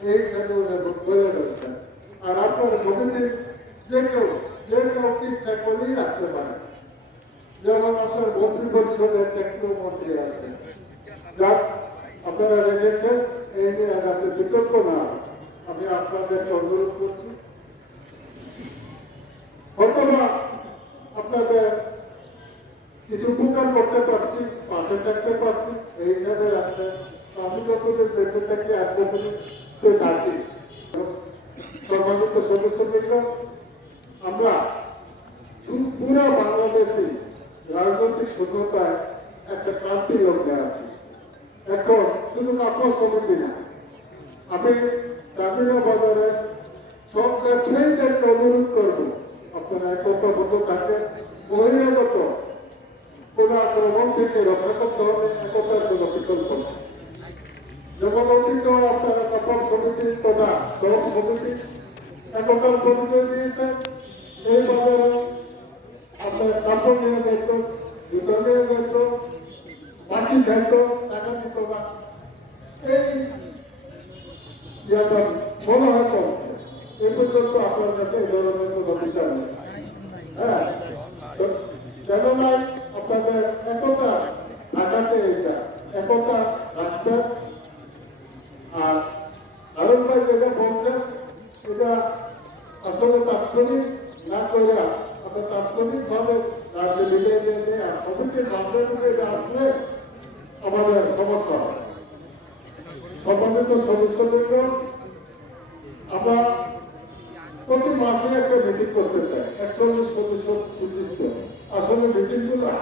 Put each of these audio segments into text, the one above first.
এই ওনার বোঝা যাচ্ছে আর আপনার সমিতির যে কেউ যে কাউকে ইচ্ছা করলেই রাখতে পারে। যেমন আপনার মন্ত্রী পরিষদের টেকনো মন্ত্রী আছে। যাক, আপনারা রেখেছেন, এই নিয়ে যাতে বিতর্ক না। আমি আপনাদেরকে অনুরোধ করছি। হয়তোবা আপনাদের কিছু উপকার করতে পারছি, পাশে থাকতে পারছি, এই হিসাবে রাখছেন। আমি যতদিন বেঁচে থাকি বছর তো থাকি সম্মানিত সদস্যবৃন্দ আমরা পুরো বাংলাদেশে রাজনৈতিক শূন্যতায় একটা ক্রান্তি লগ্নে আছি। এখন শুধু আপনার সমিতি না, আমি গ্রামীণ বাজারে সব ব্যবসায়ীদেরকে অনুরোধ করব, আপনারা একতাবদ্ধ থাকেন, বহিরাগত কোন আক্রমণ থেকে রক্ষা করতে হবে, একতার কোনো বিকল্প নেই। আপনারা কাপড় সমিতির তথা সড়ক সমিতি একতার সমিতি দিয়েছেন। এই বাজারে আপনার কাপড় নিয়ে যেত জুতো নিয়ে যেত মাটি যেত টাকা দিত না এই ইয়াটা মনে হয় কমছে এই পর্যন্ত আপনার কাছে এই ধরনের কোনো বিচার নেই। হ্যাঁ? তো কেননা আপনাদের একতা ঢাকাতে এইটা একতা আসলে তাৎক্ষণিক না করে আমরা তাৎক্ষণিক ভাবে রাজ্যে মিলে দিয়ে আর সমিতির মাধ্যমে আসলে আমাদের সমস্যা হয়। সম্মানিত সদস্যবৃন্দ, আমরা প্রতি মাসে একটা মিটিং করতে চাই। একচল্লিশ সদস্য বিশিষ্ট। আসলে মিটিংগুলা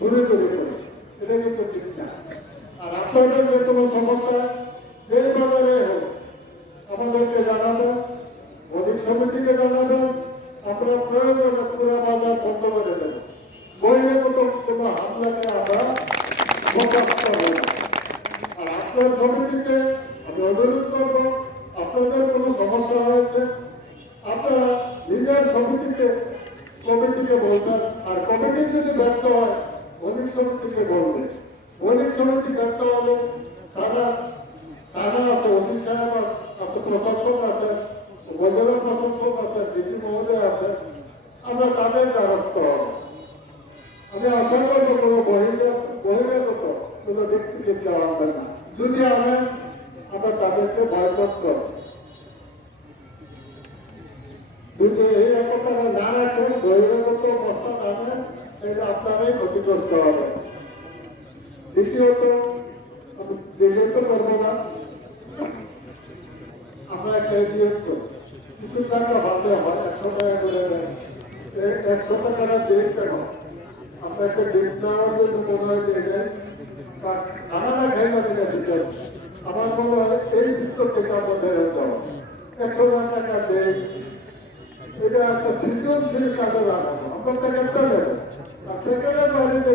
ঘুরে ঘুরে করে। এটা কিন্তু ঠিক না। আর আপনাদের যে কোনো সমস্যা আমাদেরকে জানাবেন অধিক সমিতিকে জানাবেন আমরা প্রয়োজনে পুরো বাজার বন্ধ করে দেব। বহিরাগত কোনো হামলাকে আমরা আর আপনার সমিতিতে আমি অনুরোধ করব, আপনাদের কোনো সমস্যা হয়েছে, আপনারা নিজের সমিতিকে কমিটিকে বলবেন। আর কমিটি যদি ব্যর্থ হয়, অনেক সমিতিকে বলবে অনেক সমিতি ব্যর্থ হবে তারা তারা আছে, ওসি সাহেব প্রশাসক আছে, উপজেলা প্রশাসক আছে, ডিসি মহোদয় আছে, আমরা তাদের দ্বারস্থ হব। আমি আশা করব কোনো বহিরাগত কোনো থেকে কেউ আনবে না। যদি আনেন আমরা তাদেরকে বয়কট করব। যদি এই একতাটা না রাখেন বহিরাগত অবস্থা আনেন এটা আপনারাই ক্ষতিগ্রস্ত হবে দ্বিতীয়ত, আমি দীর্ঘায়িত করব না। কিছু টাকা ভাবতে হয় একশো টাকা করে দেন। একশো টাকাটা দিই কেন? একটা ডিম নেওয়ার জন্য মনে হয় দিয়ে দেন। খাই না আমার মনে হয় এই ভিতর থেকে আমরা বেরোতে একশো টাকা দেই। এটা একটা সৃজনশীল কাজে লাগাবো আমরা টাকাটা আর টাকাটা বাইরে যে